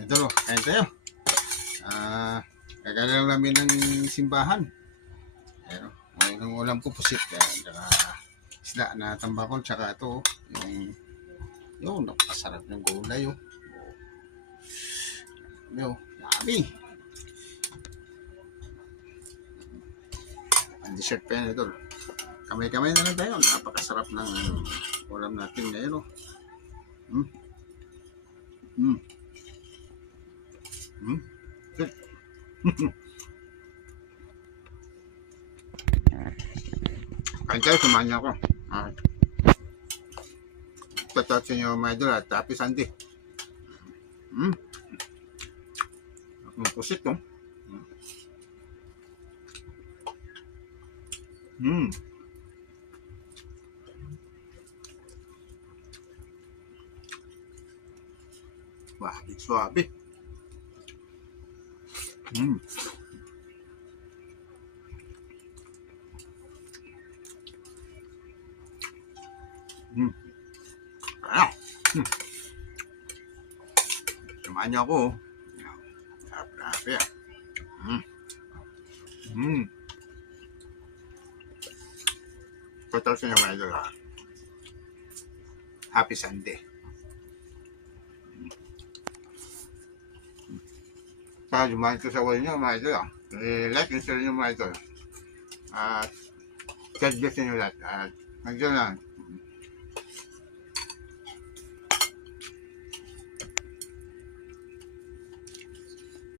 Idol, kain tayo. Kagala lang namin ng simbahan. Ayun, ngayon ang ulam ko pusit. Tsaka isda na tambakol. Tsaka ito, yung napakasarap ng gulay. Dami. Ang dessert pa yan, idol. Kamay-kamay na lang tayo. Napakasarap ng ulam natin ngayon. Good. Kain tayo, samahan niyo ako. Tatat sa inyo mga idol at happy Sunday. Ang pusit to. Wah, suabe. Samahan niyo ako. Grabe. Total sa inyo mga idol. Happy Sunday. Sa jumahan ko sa wall nyo mga idol. Like and share nyo mga idol. At God bless nyo lahat. At magdala lang.